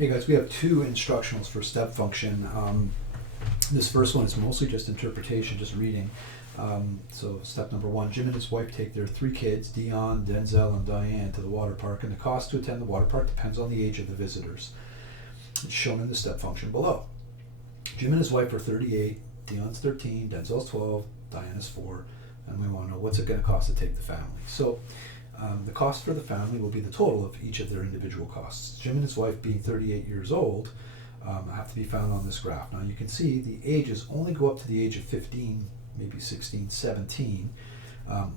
Hey guys, we have two instructionals for step function. This first one is mostly just interpretation, just reading. So step number one, Jim and his wife take their three kids, Dion, Denzel, and Diane, to the water park, and the cost to attend the water park depends on the age of the visitors. It's shown in the step function below. Jim and his wife are 38, Dion's 13, Denzel's 12, Diane is 4, and we want to know what's it going to cost to take the family. So the cost for the family will be the total of each of their individual costs. Jim and his wife, being 38 years old, have to be found on this graph. Now you can see the ages only go up to the age of 15, maybe 16, 17,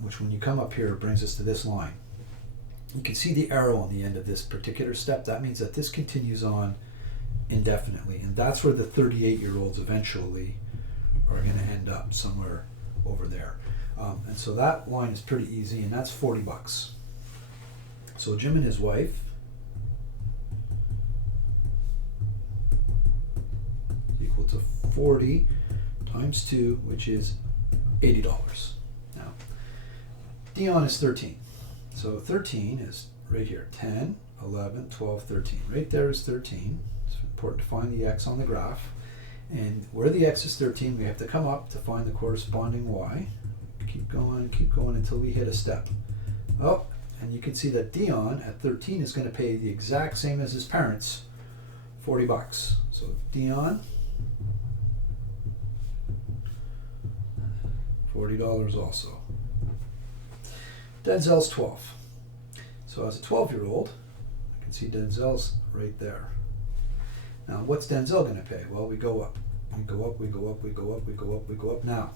which when you come up here brings us to this line. You can see the arrow on the end of this particular step. That means that this continues on indefinitely, and that's where the 38-year-olds eventually are going to end up, somewhere over there. And so that line is pretty easy, and that's $40. So Jim and his wife equal to 40 times 2, which is $80. Now, Dion is 13. So 13 is right here, 10, 11, 12, 13. Right there is 13. It's important to find the x on the graph. And where the x is 13, we have to come up to find the corresponding y. Keep going until we hit a step. Oh, and you can see that Dion at 13 is going to pay the exact same as his parents, $40. So Dion, $40 also. Denzel's 12. So as a 12-year-old, I can see Denzel's right there. Now, what's Denzel going to pay? Well, we go up. We go up, we go up, we go up, we go up, we go up. Now,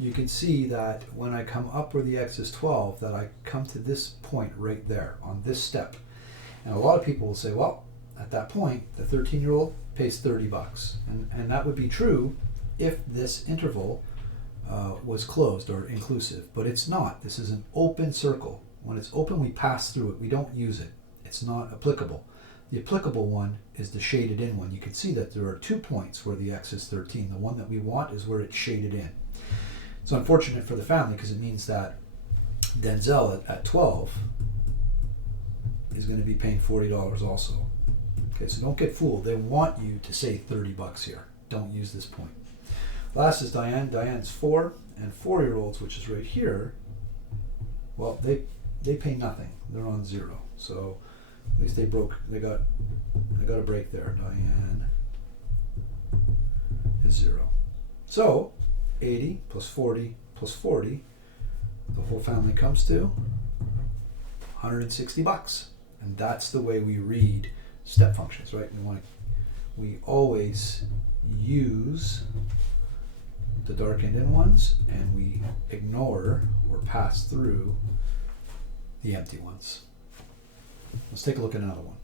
you can see that when I come up where the x is 12, that I come to this point right there on this step. And a lot of people will say, well, at that point, the 13-year-old pays $30. And that would be true if this interval was closed or inclusive, but it's not. This is an open circle. When it's open, we pass through it. We don't use it. It's not applicable. The applicable one is the shaded in one. You can see that there are 2 points where the x is 13. The one that we want is where it's shaded in. It's unfortunate for the family because it means that Denzel at 12 is going to be paying $40 also. Okay, so don't get fooled. They want you to say $30 here. Don't use this point. Last is Diane. Diane's 4, and 4-year-olds, which is right here, well, they pay nothing. They're on 0. So at least they got a break there. Diane is 0. So 80 plus 40 plus 40, the whole family comes to $160. And that's the way we read step functions, right? We always use the darkened in ones, and we ignore or pass through the empty ones. Let's take a look at another one.